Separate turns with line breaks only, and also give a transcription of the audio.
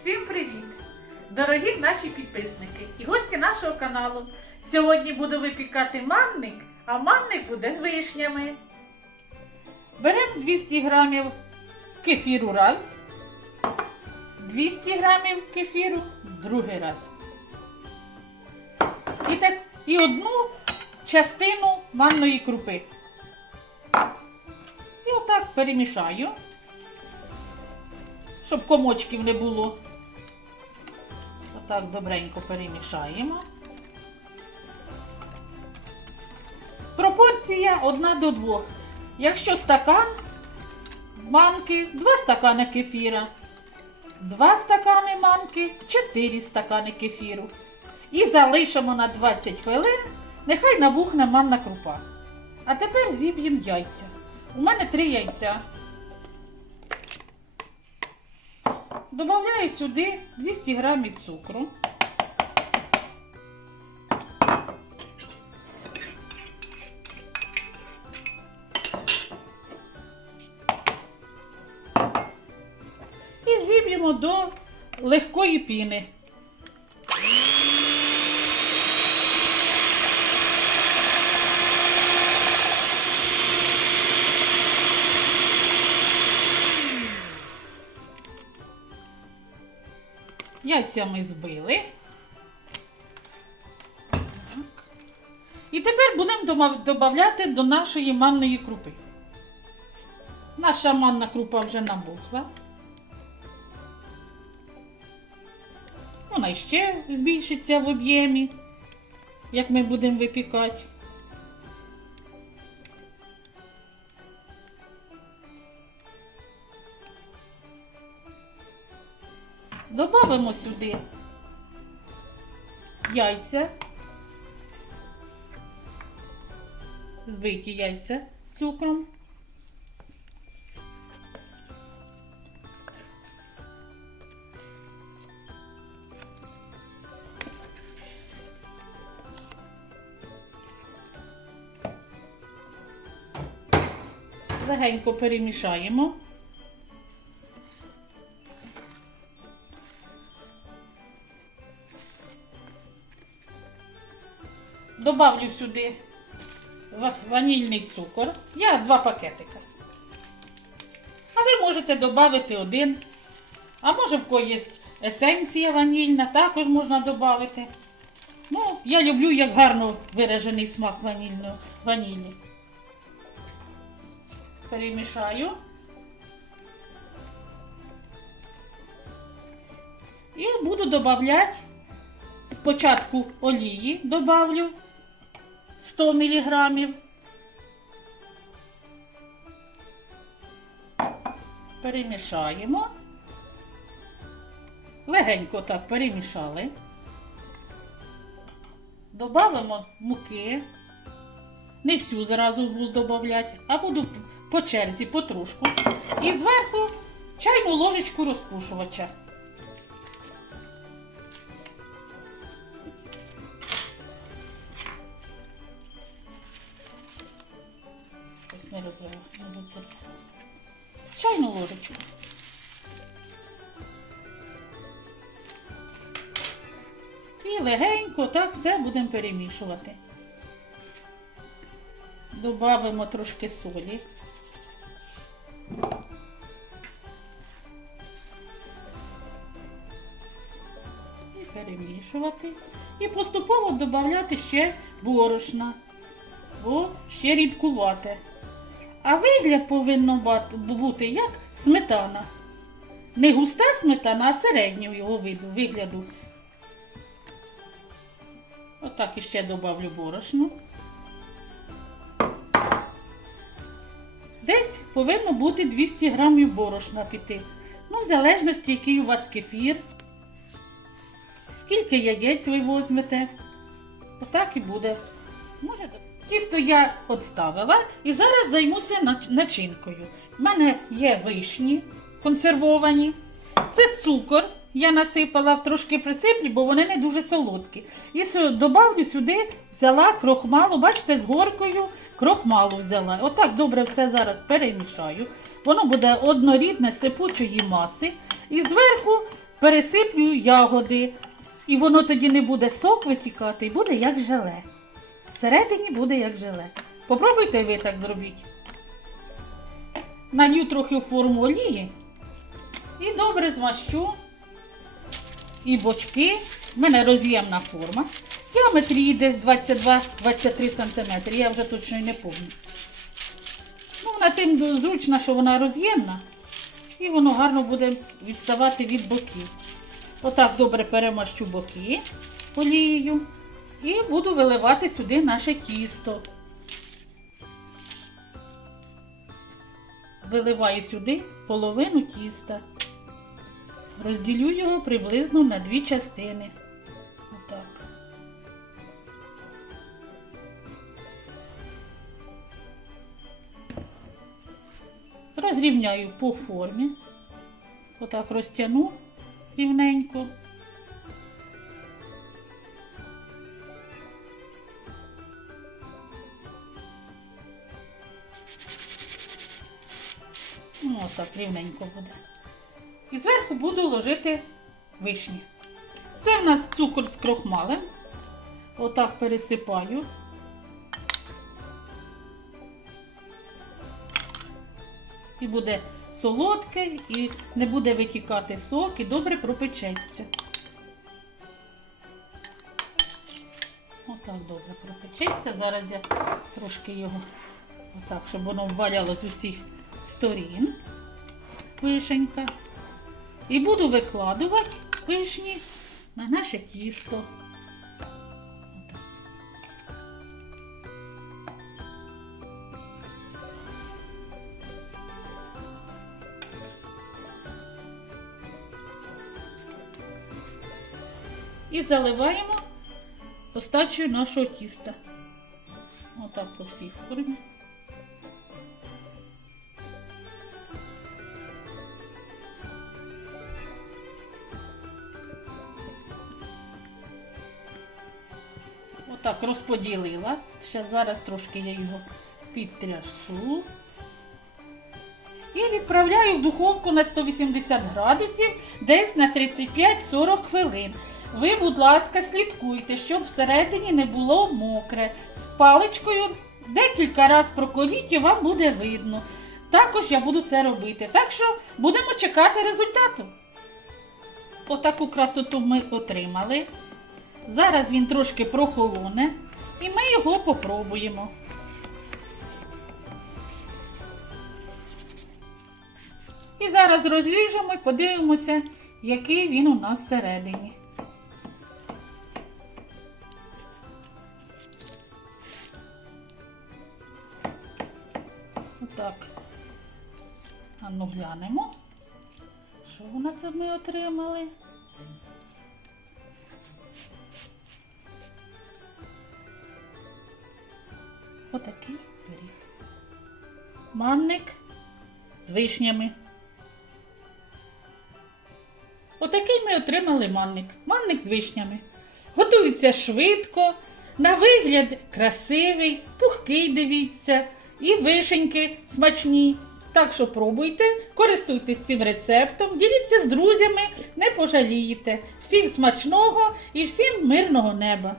Всім привіт! Дорогі наші підписники і гості нашого каналу. Сьогодні буду випікати манник, а манник буде з вишнями. Беремо 200 грамів кефіру раз, 200 грамів кефіру другий раз. І, так, і одну частину манної крупи. І отак перемішаю, щоб комочків не було. Отак добренько перемішаємо. Пропорція 1 до 2. Якщо стакан манки, 2 стакани кефіра, 2 стакани манки, 4 стакани кефіру. І залишимо на 20 хвилин, нехай набухне манна крупа. А тепер зіб'ємо яйця. У мене 3 яйця. Добавляю сюди 200 грамів цукру. І зіб'ємо до легкої піни. Яйця ми збили. Так. І тепер будемо додати до нашої манної крупи. Наша манна крупа вже набухла. Вона ще збільшиться в об'ємі, як ми будемо випікати. Добавимо сюди яйця, збиті яйця з цукром. Легенько перемішаємо. Добавлю сюди ванільний цукор. Я два пакетика. А ви можете додати один. А може в кого есенція ванільна, також можна додати. Ну, я люблю, як гарно виражений смак ванільного, ванілі. Перемішаю. І буду додавати спочатку олії добавлю 100 мг. Перемішаємо. Легенько так перемішали. Добавимо муки. Не всю зразу буду додавати, а буду по черзі потрошку. І зверху чайну ложечку розпушувача. Не розрила. Чайну ложечку. І легенько так все будемо перемішувати. Добавимо трошки солі. І перемішувати. І поступово додати ще борошна, бо ще рідкувати. А вигляд повинно бути як сметана. Не густа сметана, а середнього його виду, вигляду. Отак іще добавлю борошно. Десь повинно бути 200 грамів борошна піти. Ну, в залежності, який у вас кефір, скільки яєць ви візьмете. Отак і буде. Може, тісто я відставила і зараз займуся начинкою. У мене є вишні консервовані. Це цукор. Я насипала трошки присиплю, бо вони не дуже солодкі. І добавлю сюди, взяла крохмалу, бачите, з горкою крохмалу взяла. Отак добре все зараз перемішаю. Воно буде однорідне, сипучої маси. І зверху пересиплю ягоди, і воно тоді не буде сок витікати, і буде як желе. Всередині буде як желе. Попробуйте ви так зробіть. Налью трохи форму олії і добре змащу. І бочки. У мене роз'ємна форма. В діаметрі її десь 22-23 см. Я вже точно й не пам'ятаю. Ну, вона тим зручна, що вона роз'ємна. І воно гарно буде відставати від боків. Отак добре перемащу боки олією. І буду виливати сюди наше тісто. Виливаю сюди половину тіста. Розділю його приблизно на дві частини. Отак. Розрівняю по формі. Отак розтягну рівненько. Ну, рівненько буде. І зверху буду ложити вишні. Це в нас цукор з крохмалем. Отак пересипаю. І буде солодке, і не буде витікати сок, і добре пропечеться. Отак добре пропечеться. Зараз я трошки його отак, щоб воно вваляло з усіх сторін. Вишенька. І буду викладувати вишні на наше тісто. І заливаємо остачею нашого тіста. Отак по всій формі. Отак розподілила. Ще зараз трошки я його підтрясу. І відправляю в духовку на 180 градусів десь на 35-40 хвилин. Ви, будь ласка, слідкуйте, щоб всередині не було мокре. З паличкою декілька разів проколіть і вам буде видно. Також я буду це робити. Так що будемо чекати результату. Отаку красоту ми отримали. Зараз він трошки прохолоне і ми його попробуємо. І зараз розріжемо і подивимося, який він у нас всередині. Отак. А ну глянемо, що у нас ми отримали. Отакий пиріг. Манник з вишнями. Отакий ми отримали манник. Манник з вишнями. Готується швидко, на вигляд красивий, пухкий дивіться, і вишеньки смачні. Так що пробуйте, користуйтесь цим рецептом, діліться з друзями, не пожалієте. Всім смачного і всім мирного неба!